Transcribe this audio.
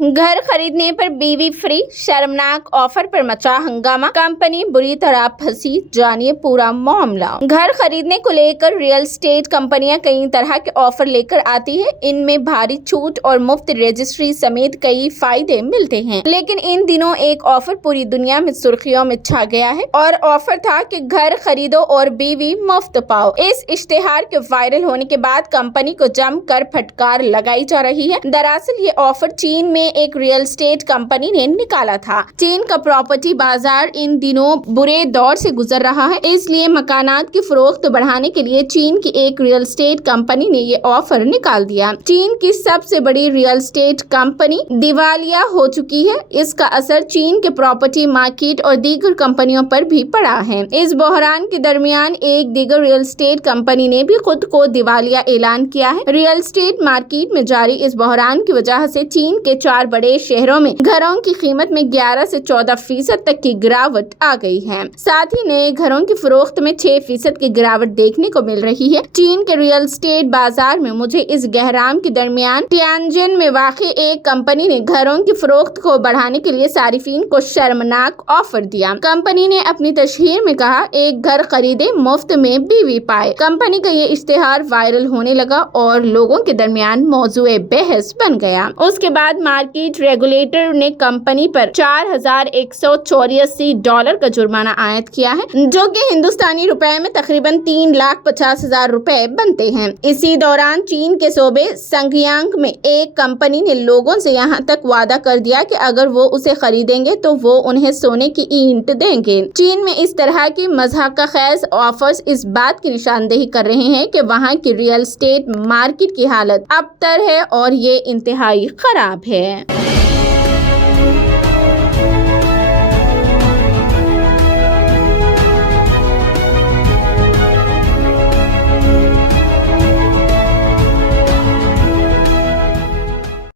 घर खरीदने पर बीवी फ्री, शर्मनाक ऑफर पर मचा हंगामा, कंपनी बुरी तरह फंसी, जानिए पूरा मामला। घर खरीदने को लेकर रियल एस्टेट कंपनियां कई तरह के ऑफर लेकर आती है। इनमें भारी छूट और मुफ्त रजिस्ट्री समेत कई फायदे मिलते हैं। लेकिन इन दिनों एक ऑफर पूरी दुनिया में सुर्खियों में छा गया है और ऑफर था कि घर खरीदो और बीवी मुफ्त पाओ। इस इश्तेहार के वायरल होने के बाद कंपनी को जमकर फटकार लगाई जा रही है। दरअसल ये ऑफर चीन में एक रियल एस्टेट कंपनी ने निकाला था। चीन का प्रॉपर्टी बाजार इन दिनों बुरे दौर से गुजर रहा है, इसलिए मकानात की फरोख्त बढ़ाने के लिए चीन की एक रियल एस्टेट कंपनी ने ये ऑफर निकाल दिया। चीन की सबसे बड़ी रियल एस्टेट कंपनी दिवालिया हो चुकी है। इसका असर चीन के प्रॉपर्टी मार्केट और दीगर कंपनियों पर भी पड़ा है। इस बहरान के दरमियान एक दीगर रियल एस्टेट कंपनी ने भी खुद को दिवालिया ऐलान किया है। रियल एस्टेट मार्केट में जारी इस बहरान की वजह से चीन के 4 बड़े शहरों में घरों की कीमत में 11 से 14% तक की गिरावट आ गई है। साथ ही नए घरों की फरोख्त में 6% की गिरावट देखने को मिल रही है। चीन के रियल एस्टेट बाजार में मुझे इस गहराम के दरमियान टियानजिन में वाक़ई एक कंपनी ने घरों की फरोख्त को बढ़ाने के लिए सारिफीन को शर्मनाक ऑफर दिया। कंपनी ने अपनी तशहीर में कहा, एक घर खरीदे मुफ्त में बीवी पाए। कंपनी का ये इश्तेहार वायरल होने लगा और लोगों के दरमियान मौजूए बहस बन गया। उसके बाद मार्केट रेगुलेटर ने कंपनी पर $4,184 का जुर्माना आयद किया है, जो कि हिंदुस्तानी रुपए में तकरीबन 3,50,000 रुपए बनते हैं। इसी दौरान चीन के सूबे संगियांग में एक कंपनी ने लोगों से यहाँ तक वादा कर दिया कि अगर वो उसे खरीदेंगे तो वो उन्हें सोने की ईंट देंगे। चीन में इस तरह की मज़ाक़खेज़ ऑफर्स इस बात की निशानदेही कर रहे हैं कि वहाँ की रियल एस्टेट मार्केट की हालत अबतर है और ये इंतहाई खराब है।